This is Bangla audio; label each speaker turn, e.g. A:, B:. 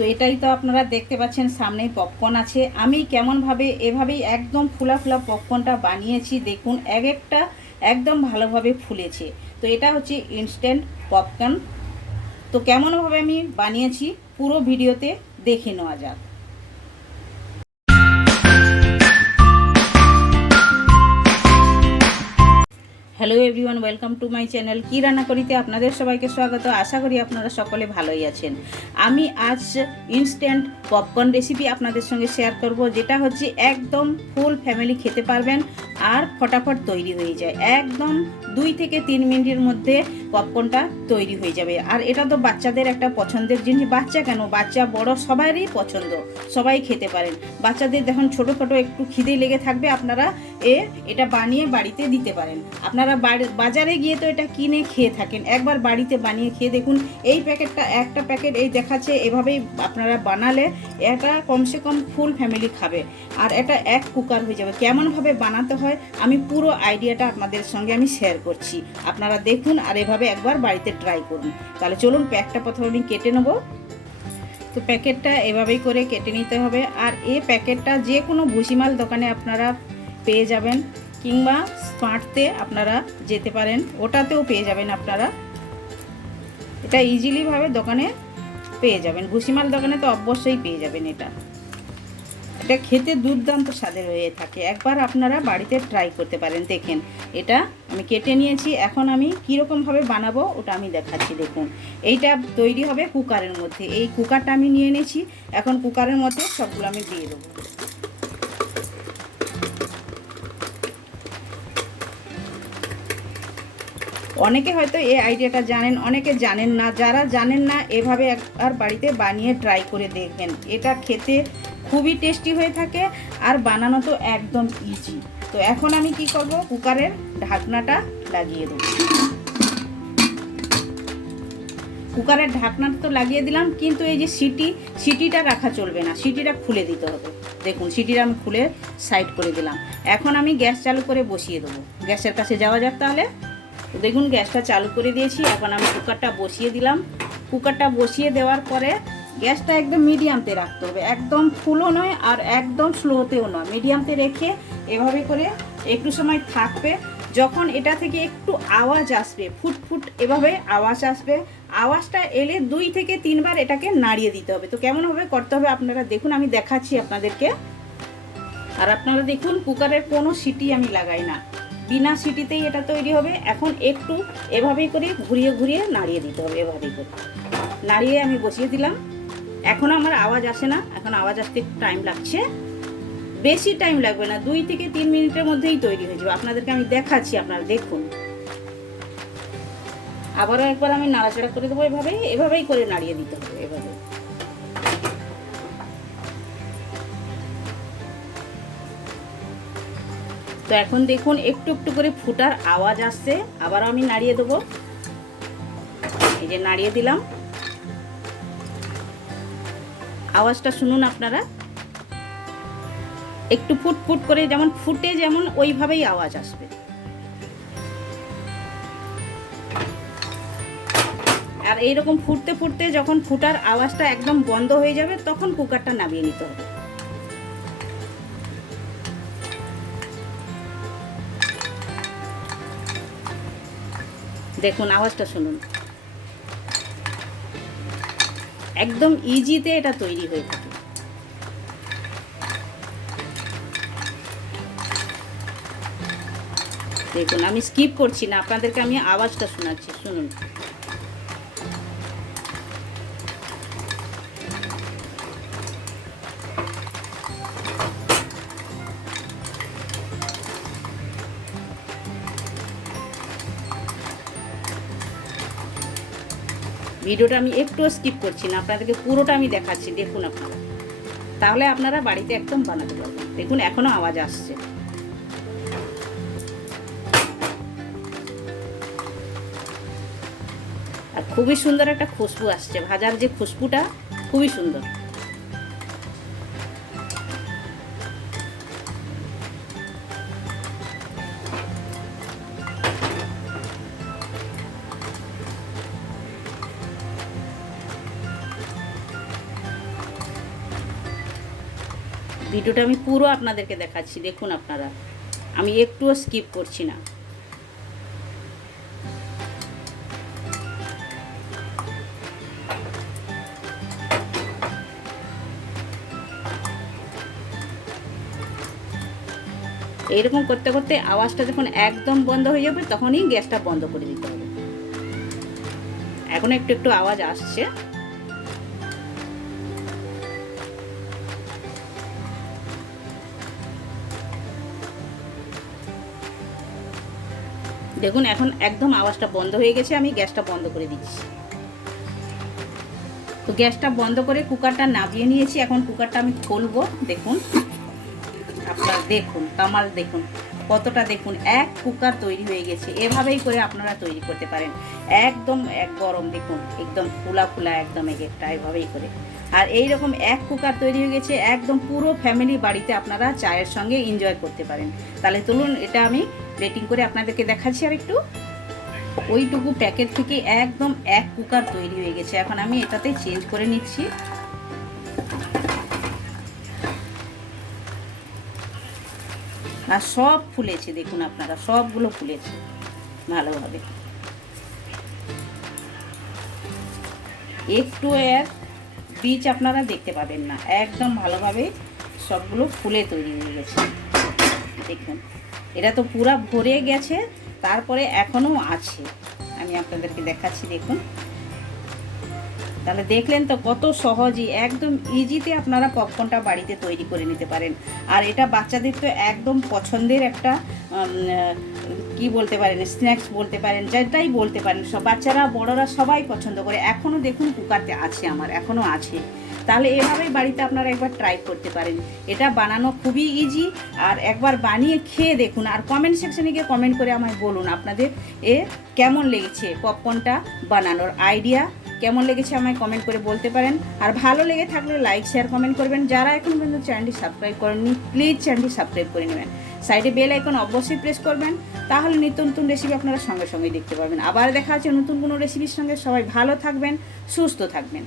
A: তো এটাই তো আপনারা দেখতে পাচ্ছেন, সামনেই পপকর্ন আছে। আমি কেমনভাবে এভাবেই একদম ফুলা ফুলা পপকর্নটা বানিয়েছি, দেখুন, এক একটা একদম ভালোভাবে ফুলেছে। তো এটা হচ্ছে ইনস্ট্যান্ট পপকর্ন তো কেমনভাবে আমি বানিয়েছি, পুরো ভিডিওতে দেখে নেওয়া যাক। Hello everyone, welcome to my channel কি রান্না করিতে আপনাদের সবাইকে স্বাগত। আশা করি আপনারা সকলে ভালোই আছেন। আমি আজ ইনস্ট্যান্ট পপকর্ন রেসিপি আপনাদের সঙ্গে শেয়ার করব, যেটা হচ্ছে একদম ফুল ফ্যামিলি খেতে পারবেন আর ফটাফট তৈরি হয়ে যায়। একদম দুই থেকে তিন মিনিটের মধ্যে পপকর্নটা তৈরি হয়ে যাবে। আর এটা তো বাচ্চাদের একটা পছন্দের জিনিস। বাচ্চা কেন? বাচ্চা বড় সবারই পছন্দ। সবাই খেতে পারেন। বাচ্চাদের যখন ছোটো ছোটো একটু খিদে লেগে থাকবে, আপনারা এ, এটা বানিয়ে বাড়িতে দিতে পারেন। আপনারা বাজারে গিয়ে তো এটা কিনে খেয়ে থাকেন। একবার বাড়িতে বানিয়ে খেয়ে দেখুন, এই প্যাকেটটা, একটা প্যাকেট এই দেখাচ্ছে, এভাবেই আপনারা বানালে এটা কমসে কম ফুল ফ্যামিলি খাবে। আর এটা এক কুকার হয়ে যাবে। কেমনভাবে বানাতে হয়, আমি পুরো আইডিয়াটা আপনাদের সঙ্গে আমি শেয়ার করছি। আপনারা দেখুন আর এভাবে একবার বাড়িতে ট্রাই করুন। তাহলে চলুন প্যাকটা প্রথমে আমি কেটে নেব। তো প্যাকেটটা এভাবেই করে কেটে নিতে হবে। আর এই প্যাকেটটা যে কোনো ভুসিমাল দোকানে আপনারা পেয়ে যাবেন কিংবা স্মার্টতে আপনারা যেতে পারেন। ওটাতেও পেয়ে যাবেন আপনারা। এটা ইজিলিভাবে দোকানে পেয়ে যাবেন। ভুসিমাল দোকানে তো অবশ্যই পেয়ে যাবেন এটা। এটা খেতে দুর্দান্ত স্বাদের হয়ে থাকে। একবার আপনারা বাড়িতে ট্রাই করতে পারেন, দেখেন। এটা আমি কেটে নিয়েছি, এখন আমি কীরকমভাবে বানাবো ওটা আমি দেখাচ্ছি, দেখুন। এইটা তৈরি হবে কুকারের মধ্যে। এই কুকারটা আমি নিয়ে নিয়েছি, এখন কুকারের মধ্যে সবগুলো আমি দিয়ে দেবো। অনেকে হয়তো এই আইডিয়াটা জানেন, অনেকে জানেন না। যারা জানেন না, এভাবে একবার বাড়িতে বানিয়ে ট্রাই করে দেখবেন। এটা খেতে খুবই টেস্টি হয়ে থাকে আর বানানো তো একদম ইজি তো এখন আমি কি করব? কুকারের ঢাকনাটা লাগিয়ে দেবো। কুকারের ঢাকনাটা তো লাগিয়ে দিলাম, কিন্তু এই যে সিটি, সিটিটা রাখা চলবে না। সিটিটা খুলে দিতে হবে। দেখুন, সিটিটা আমি খুলে সাইড করে দিলাম। এখন আমি গ্যাস চালু করে বসিয়ে দেবো। গ্যাসের কাছে যাওয়া যাক তাহলে। দেখুন, গ্যাসটা চালু করে দিয়েছি। এখন আমি কুকারটা বসিয়ে দিলাম। কুকারটা বসিয়ে দেওয়ার পরে গ্যাসটা একদম মিডিয়ামতে রাখতে হবে। একদম ফুলও নয় আর একদম স্লোতেও নয়। মিডিয়ামতে রেখে এভাবে করে একটু সময় থাকবে। যখন এটা থেকে একটু আওয়াজ আসবে ফুট ফুট এভাবে আওয়াজ আসবে, আওয়াজটা এলে দুই থেকে তিনবার এটাকে নাড়িয়ে দিতে হবে। তো কেমন হবে? করতে হবে আপনারা দেখুন, আমি দেখাচ্ছি আপনাদেরকে। আর আপনারা দেখুন, কুকারের কোনো সিটি আমি লাগাই না। বিনা সিটিতেই এটা তৈরি হবে। এখন একটু এভাবেই করে ঘুরিয়ে ঘুরিয়ে নাড়িয়ে দিতে হবে, এভাবেই করে। নাড়িয়ে আমি বসিয়ে দিলাম। এখন আমার আওয়াজ আসে না, এখন আওয়াজ আসতে টাইম লাগছে। বেশি টাইম লাগবে না, দুই থেকে তিন মিনিটের মধ্যেই তৈরি হয়ে যাবে। আপনাদেরকে আমি দেখাচ্ছি, আপনারা দেখুন। আবারও একবার আমি নাড়াচাড়া করে দেবো এভাবেই এভাবেই করে নাড়িয়ে দিতে হবে, এভাবে। তো এখন দেখুন, একটু একটু করে ফুটার আওয়াজ আসছে আবার আমি নাড়িয়ে দেবো। এই যে নাড়িয়ে দিলাম। আওয়াজটা শুনুন আপনারা। একটু ফুট ফুট করে যেমন ফুটে যেমন ওইভাবেই আওয়াজ আসবে। আর এইরকম ফুটতে ফুটতে যখন ফুটার আওয়াজটা একদম বন্ধ হয়ে যাবে, তখন কুকারটা নামিয়ে নিতে হবে। দেখুন, আওয়াজটা শুনুন। একদম ইজিতে এটা তৈরি হয়ে থাকে। দেখুন, আমি স্কিপ করছি না, আপনাদেরকে আমি আওয়াজটা শোনাচ্ছি, শুনুন। ভিডিওটা আমি একটুও স্কিপ করছি না, আপনাদেরকে পুরোটা আমি দেখাচ্ছি, দেখুন আপনারা। তাহলে আপনারা বাড়িতে একদম বানাতে পারবেন। দেখুন এখনও আওয়াজ আসছে। আর খুবই সুন্দর একটা খুশবু আসছে। ভাজার যে খুশবুটা, খুবই সুন্দর। ভিডিওটা আমি পুরো আপনাদেরকে দেখাচ্ছি, দেখুন আপনারা। আমি একটুও স্কিপ করছি না। এইরকম করতে করতে আওয়াজটা যখন একদম বন্ধ হয়ে যাবে, তখনই গ্যাসটা বন্ধ করে দিতে হবে। এখন একটু একটু আওয়াজ আসছে। দেখুন, এখন একদম আওয়াজটা বন্ধ হয়ে গেছে, আমি গ্যাসটা বন্ধ করে দিচ্ছি। তো গ্যাসটা বন্ধ করে কুকারটা নামিয়ে নিয়েছি, এখন কুকারটা আমি খুলবো, দেখুন। আপনারা দেখুন, কামাল দেখুন, কতটা দেখুন, এক কুকার তৈরি হয়ে গেছে, এভাবেই করে আপনারা তৈরি করতে পারেন। একদম এক গরম, দেখুন, একদম ফুলা ফুলা, একদম এক একটা, এভাবেই করে। আর এই রকম এক কুকার তৈরি হয়ে গেছে, একদম পুরো ফ্যামিলি বাড়িতে আপনারা চায়ের সঙ্গে এনজয় করতে পারেন। তাহলে তুলুন, এটা আমি প্লেটিং করে আপনাদেরকে দেখাচ্ছি আর একটু ওইটুকু প্যাকেট থেকে একদম এক কুকার তৈরি হয়ে গেছে। এখন আমি এটাতে চেঞ্জ করে নিচ্ছি। আর সব ফুলেছে, দেখুন আপনারা, সবগুলো ফুলেছে ভালোভাবে। একটু এর বীজ আপনারা দেখতে পাবেন না, একদম ভালোভাবে সবগুলো ফুলে তৈরি হয়ে গেছে। দেখুন। এটা তো পুরা ভরে গেছে, তারপরে এখনও আছে। আমি আপনাদেরকে দেখাচ্ছি, দেখুন। তাহলে দেখলেন তো কত সহজই, একদম ইজিতে আপনারা পপকর্নটা বাড়িতে তৈরি করে নিতে পারেন। আর এটা বাচ্চাদের তো একদম পছন্দের একটা কি বলতে পারেন স্ন্যাক্স বলতে পারেন, যেটাই বলতে পারেন, সব বাচ্চারা, বড়রা সবাই পছন্দ করে। এখনও দেখুন কুকারতে আছে আমার, এখনও আছে। তাহলে এভাবেই বাড়িতে আপনারা একবার ট্রাই করতে পারেন। এটা বানানো খুবই ইজি আর একবার বানিয়ে খেয়ে দেখুন, আর কমেন্ট সেকশনে গিয়ে কমেন্ট করে আমায় বলুন আপনাদের এ কেমন লেগেছে পপকর্নটা বানানোর আইডিয়া কেমন লেগেছে আমায় কমেন্ট করে বলতে পারেন। আর ভালো লেগে থাকলে লাইক শেয়ার কমেন্ট করবেন। যারা এখন পর্যন্ত চ্যানেলটি সাবস্ক্রাইব করেননি প্লিজ চ্যানেলটি সাবস্ক্রাইব করে নেবেন। সাইডে বেল আইকন অবশ্যই প্রেস করবেন, তাহলে নিত্য নতুন রেসিপি আপনারা সঙ্গে সঙ্গে দেখতে পারবেন। আবার দেখা আছে নতুন কোনো রেসিপির সঙ্গে। সবাই ভালো থাকবেন, সুস্থ থাকবেন।